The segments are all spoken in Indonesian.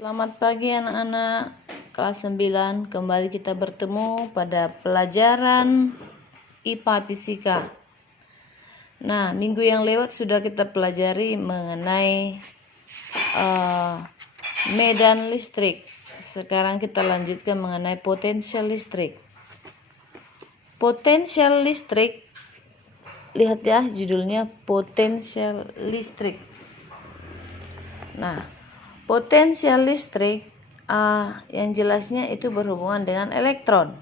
Selamat pagi anak-anak kelas 9. Kembali kita bertemu pada pelajaran IPA Fisika. Nah, minggu yang lewat sudah kita pelajari mengenai medan listrik. Sekarang kita lanjutkan mengenai potensial listrik. Potensial listrik, lihat ya judulnya, potensial listrik. Nah, potensial listrik yang jelasnya itu berhubungan dengan elektron.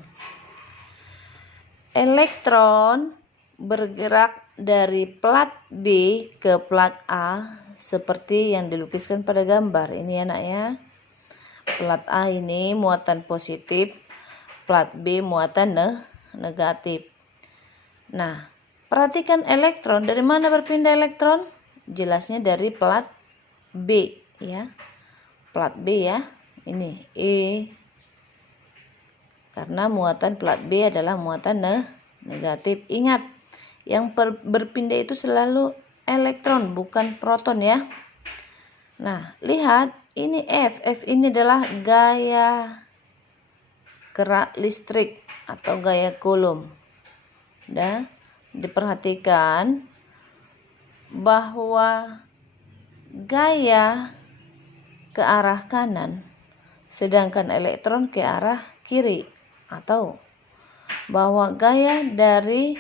Elektron bergerak dari plat B ke plat A seperti yang dilukiskan pada gambar ini anak ya. Plat A ini muatan positif, plat B muatan negatif. Nah, perhatikan elektron, dari mana berpindah elektron? Jelasnya dari plat B ya. Plat B ya. Ini E. Karena muatan plat B adalah muatan negatif. Ingat, yang berpindah itu selalu elektron, bukan proton ya. Nah, lihat ini F. F ini adalah gaya gerak listrik atau gaya Coulomb. Dan diperhatikan bahwa gaya ke arah kanan sedangkan elektron ke arah kiri, atau bahwa gaya dari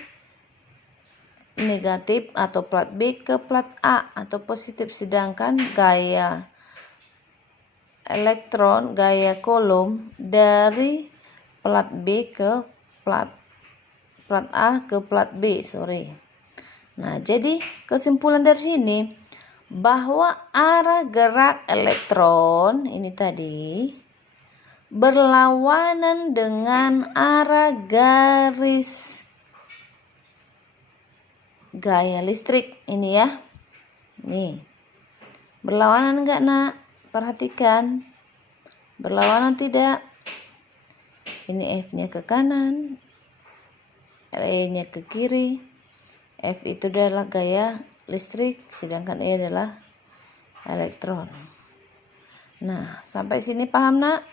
negatif atau plat B ke plat A atau positif, sedangkan gaya elektron, gaya Coulomb dari plat B ke plat A ke plat B, Nah, jadi kesimpulan dari sini bahwa arah gerak elektron ini tadi berlawanan dengan arah garis gaya listrik ini ya. Nih, berlawanan enggak nak? Perhatikan, berlawanan tidak? Ini F-nya ke kanan, E-nya ke kiri. F itu adalah gaya listrik, sedangkan E adalah elektron. Nah, sampai sini paham nak?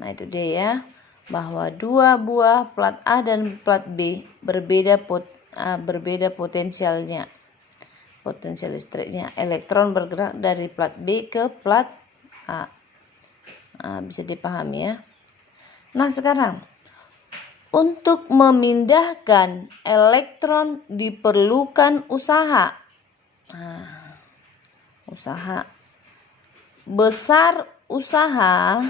Nah, itu dia ya, bahwa dua buah plat A dan plat B berbeda potensialnya, potensial listriknya. Elektron bergerak dari plat B ke plat A. Nah, bisa dipahami ya. Nah, sekarang untuk memindahkan elektron diperlukan usaha. Besar usaha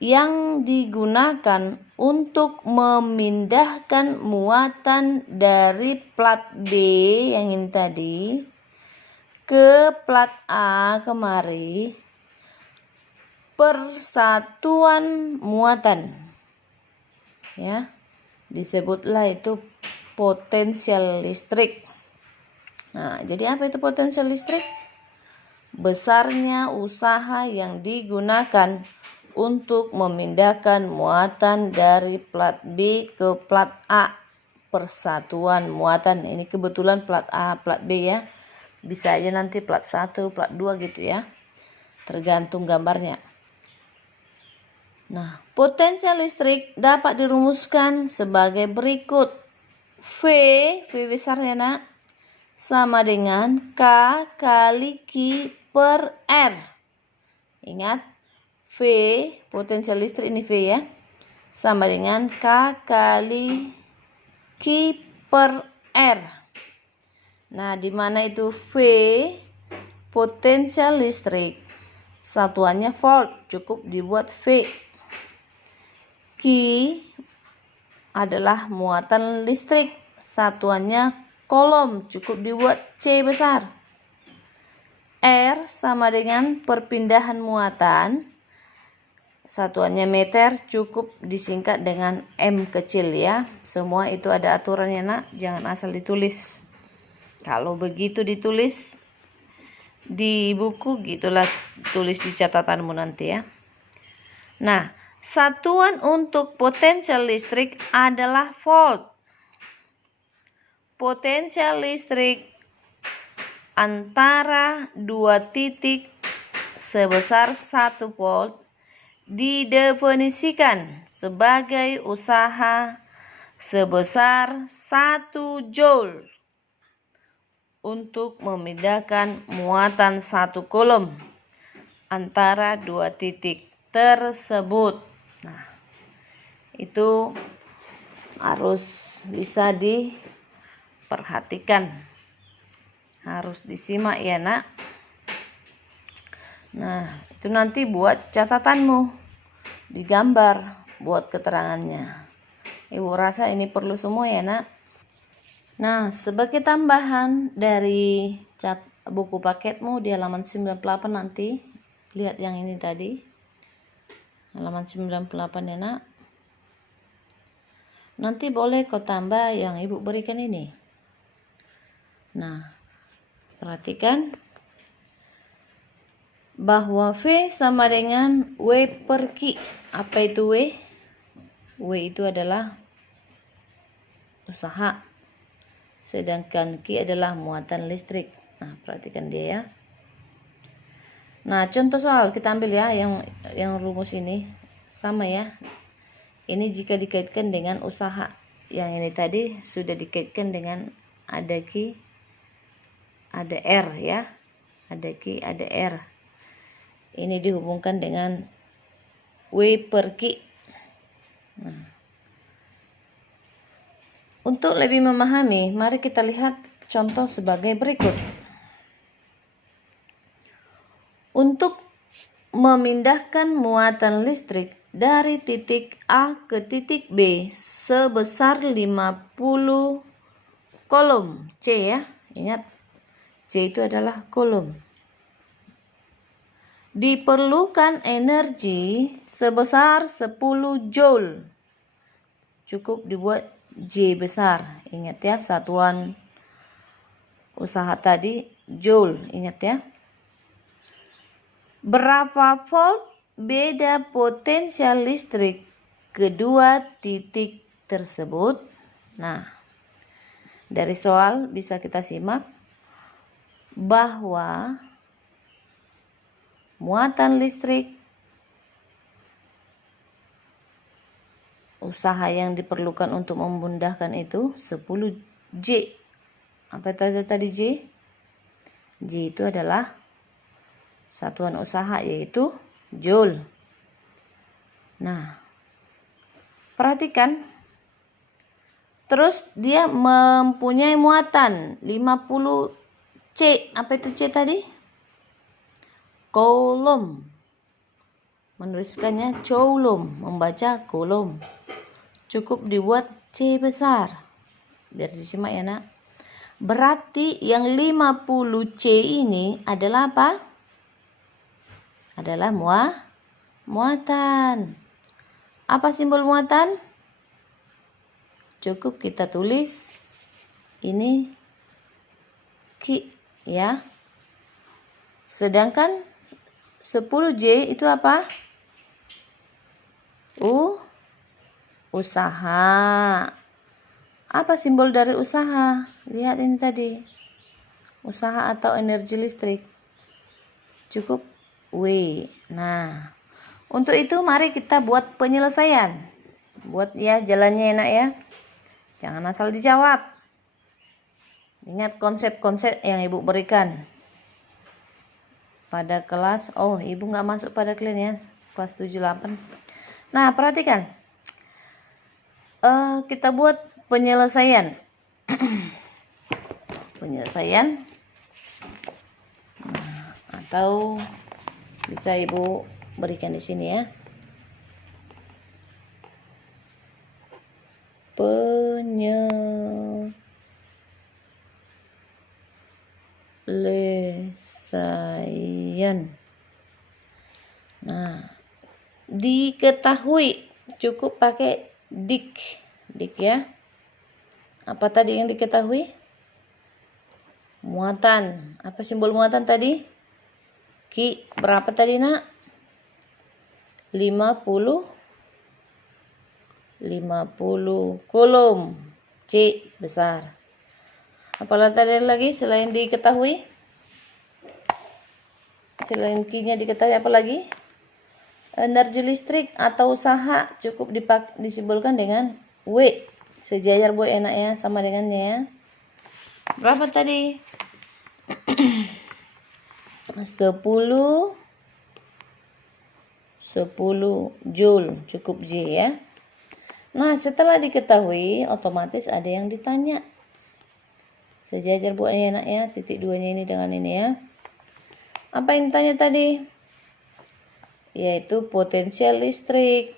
yang digunakan untuk memindahkan muatan dari plat B yang ini tadi ke plat A kemari, persatuan muatan ya, disebutlah itu potensial listrik. Nah, jadi apa itu potensial listrik? Besarnya usaha yang digunakan untuk memindahkan muatan dari plat B ke plat A, persatuan muatan. Ini kebetulan plat A, plat B ya. Bisa aja nanti plat 1, plat 2 gitu ya. Tergantung gambarnya. Nah, potensial listrik dapat dirumuskan sebagai berikut. V besarnya nak, sama dengan K kali Q per R. Ingat, V, potensial listrik ini V ya, sama dengan K kali Q per R. Nah, di mana itu V, potensial listrik, satuannya volt, cukup dibuat V. Q adalah muatan listrik, satuannya Coulomb, cukup dibuat C besar. R sama dengan perpindahan muatan, satuannya meter, cukup disingkat dengan M kecil ya. Semua itu ada aturannya nak, jangan asal ditulis. Kalau begitu ditulis di buku, gitulah tulis di catatanmu nanti ya. Nah, satuan untuk potensial listrik adalah volt. Potensial listrik antara dua titik sebesar 1 volt didefinisikan sebagai usaha sebesar 1 joule untuk memindahkan muatan 1 coulomb antara dua titik tersebut. Nah, itu harus bisa diperhatikan, harus disimak ya nak. Nah, itu nanti buat catatanmu, digambar, buat keterangannya. Ibu rasa ini perlu semua ya nak. Nah, sebagai tambahan dari buku paketmu di halaman 98 nanti, lihat yang ini tadi, halaman 98 ya nak. Nanti boleh kau tambah yang ibu berikan ini. Nah, perhatikan bahwa V sama dengan W per Q. Apa itu W? W itu adalah usaha, sedangkan Q adalah muatan listrik. Nah, perhatikan dia ya. Nah, contoh soal kita ambil ya, yang rumus ini sama ya. Ini jika dikaitkan dengan usaha. Yang ini tadi sudah dikaitkan dengan ada Q, ada R ya. Ada Q, ada R. Ini dihubungkan dengan W per Q. Nah, untuk lebih memahami, mari kita lihat contoh sebagai berikut. Untuk memindahkan muatan listrik dari titik A ke titik B sebesar 50 coulomb C ya. Ingat, C itu adalah coulomb. Diperlukan energi sebesar 10 joule. Cukup dibuat J besar. Ingat ya, satuan usaha tadi joule. Ingat ya. Berapa volt beda potensial listrik kedua titik tersebut? Nah, dari soal bisa kita simak bahwa muatan listrik usaha yang diperlukan untuk memudahkan itu 10 J. Apa itu tadi J? J itu adalah satuan usaha, yaitu joule. Nah, perhatikan. Terus dia mempunyai muatan 50 C. Apa itu C tadi? Coulomb. Menuliskannya coulomb, membaca coulomb. Cukup dibuat C besar. Biar disimak ya nak. Berarti yang 50 C ini adalah apa? Adalah muatan. Apa simbol muatan? Cukup kita tulis ini Q ya. Sedangkan 10J itu apa? Usaha. Apa simbol dari usaha? Lihat ini tadi. Usaha atau energi listrik. Cukup W. Nah, untuk itu mari kita buat penyelesaian. Buat ya jalannya enak ya. Jangan asal dijawab. Ingat konsep-konsep yang ibu berikan pada kelas, ibu nggak masuk pada kalian ya, kelas 7-8. Nah, perhatikan. Kita buat penyelesaian. Penyelesaian. Nah, atau bisa ibu berikan di sini ya. Penyelesaian. Nah, diketahui, cukup pakai dik ya. Apa tadi yang diketahui? Muatan. Apa simbol muatan tadi? Q. Berapa tadi nak? 50 coulomb C besar. Apalagi tadi lagi selain diketahui? Selain Q-nya diketahui apa lagi? Energi listrik atau usaha cukup disimbolkan dengan W. Sejajar Bu enak ya sama dengannya ya. Berapa tadi? 10 Joule, cukup J ya. Nah, setelah diketahui otomatis ada yang ditanya. Sejajar Bu enak ya, titik 2-nya ini dengan ini ya. Apa yang ditanya tadi? Yaitu potensial listrik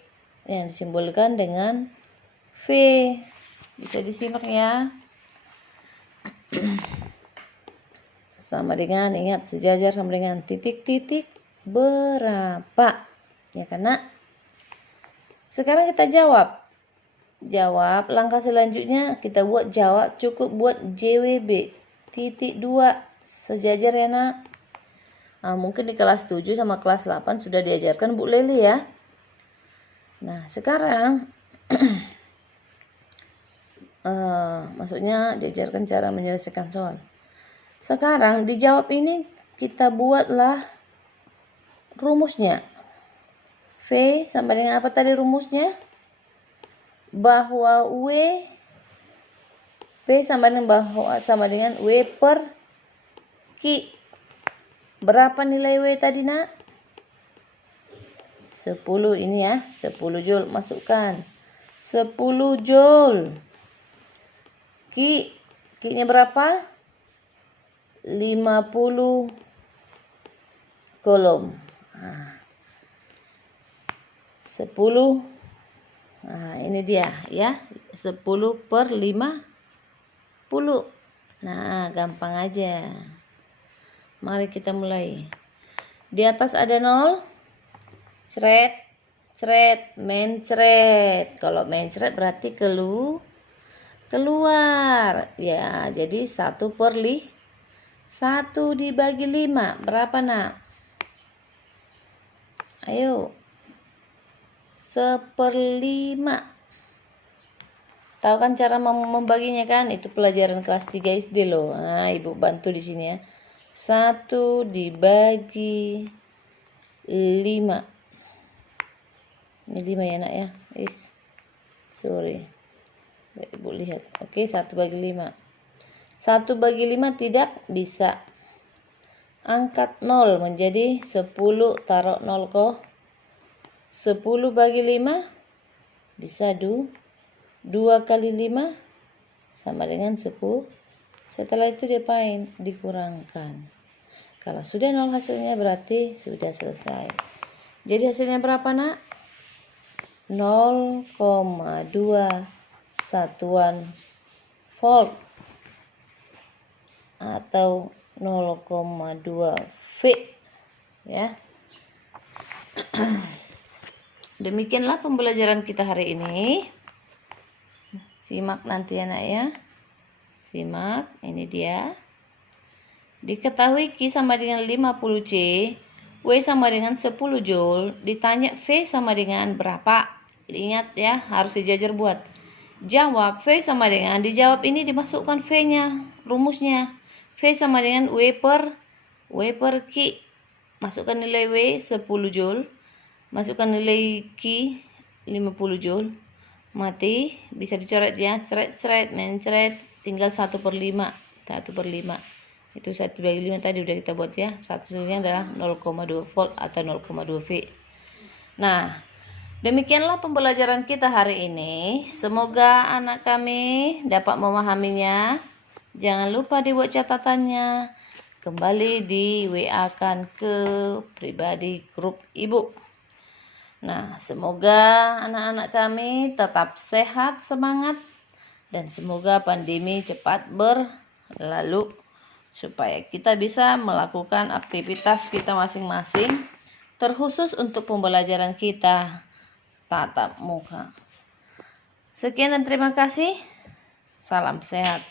yang disimbolkan dengan V. Bisa disimak ya. Sama dengan, ingat sejajar sama dengan titik-titik berapa. Ya karena sekarang kita jawab langkah selanjutnya kita buat jawab, cukup buat JWB titik 2 sejajar ya nak. Mungkin di kelas 7 sama kelas 8 sudah diajarkan Bu Leli ya. Nah sekarang maksudnya diajarkan cara menyelesaikan soal. Sekarang dijawab ini kita buatlah rumusnya. V sama dengan apa tadi rumusnya? Bahwa V sama dengan W per Q. Berapa nilai W tadi nak? 10 ini ya, 10 Joule masukkan. 10 Joule. Q-nya berapa? 50 Coulomb. 10. Ini dia ya. 10 per 50. Nah, gampang aja. Mari kita mulai. Di atas ada 0. Mencret. Kalau mencret berarti keluar. Ya, jadi 1 dibagi 5. Berapa nak? Ayo. 1/5. Tahu kan cara membaginya kan? Itu pelajaran kelas 3 SD loh. Nah, Ibu bantu di sini ya. 1 dibagi 5. Ini 5 ya nak ya. Sorry. Ibu lihat. Oke, 1 bagi 5. 1 bagi 5 tidak bisa. Angkat 0 menjadi 10, taruh 0 kok. 10 bagi 5 bisa 2 kali 5 sama dengan 10. Setelah itu diapain? Dikurangkan. Kalau sudah 0 hasilnya berarti sudah selesai. Jadi hasilnya berapa nak? 0,2 satuan volt atau 0,2 V ya. Demikianlah pembelajaran kita hari ini. Simak nanti anak ya. Simak, ini dia. Diketahui Q sama dengan 50 C, W sama dengan 10 Joule, ditanya V sama dengan berapa? Ingat ya, harus dijajar buat. Jawab V sama dengan, dijawab ini dimasukkan V-nya, rumusnya. V sama dengan W per Q. Masukkan nilai W 10 Joule. Masukkan nilai Q 50 Joule. Mati, bisa dicoret ya. Mencret, tinggal 1/5. 1/5. Itu 1 bagi 5 tadi udah kita buat ya. Hasilnya adalah 0,2 volt atau 0,2 V. Nah, demikianlah pembelajaran kita hari ini. Semoga anak kami dapat memahaminya. Jangan lupa dibuat catatannya. Kembali di WA-kan ke pribadi grup Ibu. Nah, semoga anak-anak kami tetap sehat, semangat, dan semoga pandemi cepat berlalu supaya kita bisa melakukan aktivitas kita masing-masing, terkhusus untuk pembelajaran kita tatap muka. Sekian dan terima kasih. Salam sehat.